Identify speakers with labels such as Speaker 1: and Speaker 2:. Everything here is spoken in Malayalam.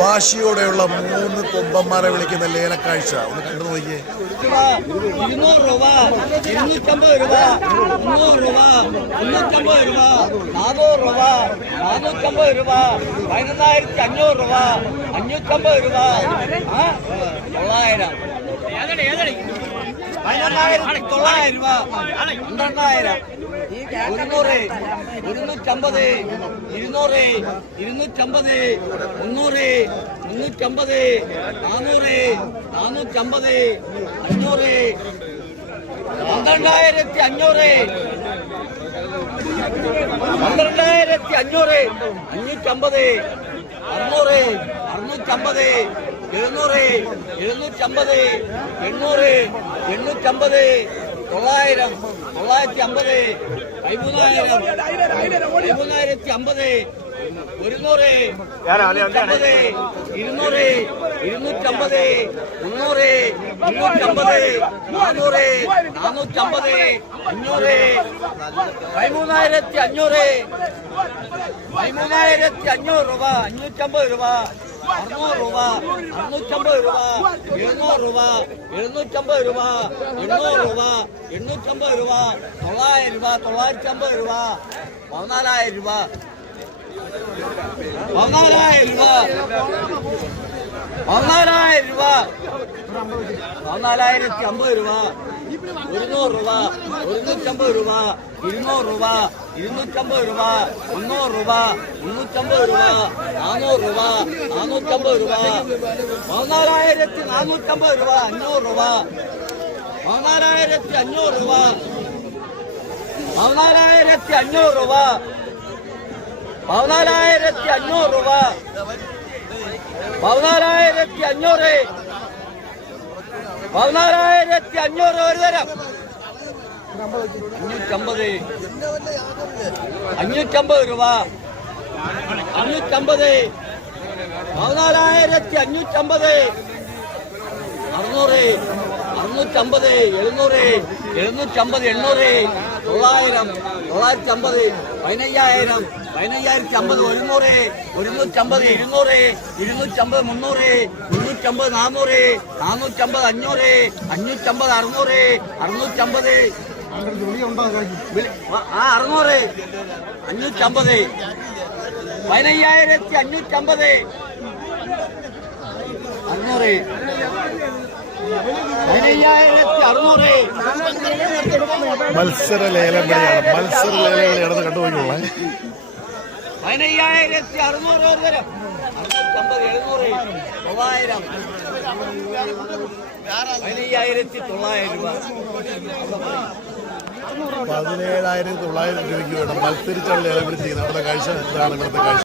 Speaker 1: വാശിയോടെയുള്ള മൂന്ന് കൊമ്പന്മാരെ വിളിക്കുന്ന ലേലക്കാഴ്ച. ഒന്ന് കണ്ടു നോക്കിയേ.
Speaker 2: ഇരുന്നൂറ് രൂപ രൂപ രൂപ രൂപ തൊള്ളായിരം രൂപ പന്ത്രണ്ടായിരം. ഒരുന്നൂറ് ഇരുന്നൂറ്റമ്പത് ഇരുന്നൂറ് ഇരുന്നൂറ്റമ്പത് മുന്നൂറ് മുന്നൂറ്റമ്പത് നാനൂറ് നാനൂറ്റമ്പത് അഞ്ഞൂറ് പന്ത്രണ്ടായിരത്തി അഞ്ഞൂറ് പന്ത്രണ്ടായിരത്തി അഞ്ഞൂറ് അഞ്ഞൂറ്റമ്പത് അറുന്നൂറ് അറുന്നൂറ്റമ്പത് എഴുന്നൂറ് എഴുന്നൂറ്റമ്പത് എണ്ണൂറ് എണ്ണൂറ്റമ്പത് തൊള്ളായിരം തൊള്ളായിരത്തി അമ്പത് പതിമൂന്നായിരത്തി അമ്പത് ഒരുന്നൂറ് ഇരുന്നൂറ്റമ്പത് ഇരുന്നൂറ് ഇരുന്നൂറ്റമ്പത് മുന്നൂറ് മുന്നൂറ്റമ്പത് നാനൂറ് നാനൂറ്റമ്പത് അഞ്ഞൂറ് പതിമൂന്നായിരത്തി അഞ്ഞൂറ് പതിമൂന്നായിരത്തി അഞ്ഞൂറ് രൂപ അഞ്ഞൂറ്റമ്പത് രൂപ. അറുന്നൂറ് രൂപ അറുന്നൂറ്റമ്പത് രൂപ എഴുന്നൂറ് രൂപ എഴുന്നൂറ്റമ്പത് രൂപ എണ്ണൂറ് രൂപ എണ്ണൂറ്റമ്പത് രൂപ തൊള്ളായിരം രൂപ തൊള്ളായിരത്തി അമ്പത് രൂപ പതിനാലായിരം രൂപ. പതിനാലായിരം രൂപ. പതിനാലായിരം രൂപ. പതിനാലായിരത്തി അമ്പത് രൂപ. ഒരുന്നൂറ് രൂപ ഒരുന്നൂറ്റമ്പത് രൂപ ഇരുന്നൂറ് രൂപ ഇരുന്നൂറ്റമ്പത് രൂപ മുന്നൂറ് രൂപ മുന്നൂറ്റമ്പത് രൂപ നാനൂറ് രൂപ നാനൂറ്റമ്പത് രൂപ പതിനാലായിരത്തി നാനൂറ്റമ്പത് രൂപ അഞ്ഞൂറ് രൂപ പതിനാലായിരത്തി അഞ്ഞൂറ് രൂപ പതിനാലായിരത്തി അഞ്ഞൂറ് രൂപ പതിനാലായിരത്തി അഞ്ഞൂറ് രൂപ പതിനാലായിരത്തി അഞ്ഞൂറ് പതിനാലായിരത്തി അഞ്ഞൂറ് ഒരു തരം. അഞ്ഞൂറ്റമ്പത്. അഞ്ഞൂറ്റമ്പത് രൂപ. അഞ്ഞൂറ്റമ്പത്. പതിനാലായിരത്തി അഞ്ഞൂറ്റമ്പത് അറുന്നൂറ്. അറുന്നൂറ്റമ്പത്. എഴുന്നൂറ്. എഴുന്നൂറ്റമ്പത് എണ്ണൂറ്. തൊള്ളായിരം. തൊള്ളായിരത്തി അമ്പത് പതിനയ്യായിരം. പതിനയ്യായിരത്തി അമ്പത് ഒരുന്നൂറ് ഒരുന്നൂറ്റമ്പത് ഇരുന്നൂറ് ഇരുന്നൂറ്റമ്പത് മുന്നൂറ് മുന്നൂറ്റമ്പത് നാനൂറ് അമ്പത് അഞ്ഞൂറ് അഞ്ഞൂറ്റമ്പത് അറുന്നൂറ് അറുന്നൂറ്റമ്പത് അമ്പത് ആ അറുന്നൂറ്. അഞ്ഞൂറ്റമ്പത് പതിനയ്യായിരത്തി അഞ്ഞൂറ്റമ്പത് അറുന്നൂറ്. അറുന്നൂറ്
Speaker 1: മത്സര ലേലം കളിയാണ് മത്സര ലേലം കളിയാണെന്ന് കണ്ടു നോക്കിയോളേ
Speaker 2: പതിനയ്യായിരത്തി അറുന്നൂറ് രൂപ വരെ അറുന്നൂറ്റമ്പത് എഴുന്നൂറ്. തൊള്ളായിരം. പതിനയ്യായിരത്തി തൊള്ളായിരം രൂപ.
Speaker 1: പതിനേഴായിരത്തി തൊള്ളായിരം രൂപയ്ക്ക് വേണം. മത്സരിച്ചുള്ള വിളിച്ചിരിക്കുന്നത് നമ്മുടെ കാഴ്ച എന്താണ് ഇവിടുത്തെ കാഴ്ച.